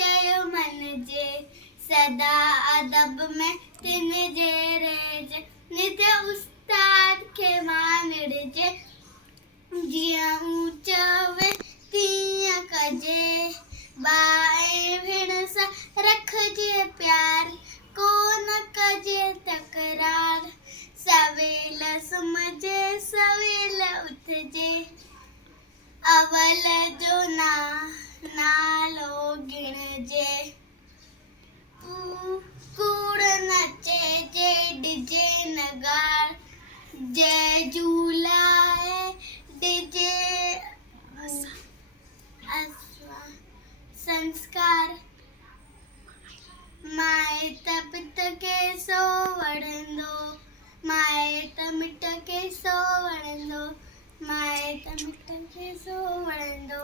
चयो मन जे सदा अदब में तिन जे रेज नित्य उस्ताद के मान जे जिया ऊंचवे तीअं कजे बाएं भेण सां रखजे प्यार कोन कजे तकरार सवेल सुम्हजे सवेल उथजे अवल जो नालो गिणजे कूड़ नचे जे डिजे नगार जय झूलाए डिजे संस्कार माए त पित के सो वणंदो माए त मिट के सो वणंदो माए त मिट के सो वणंदो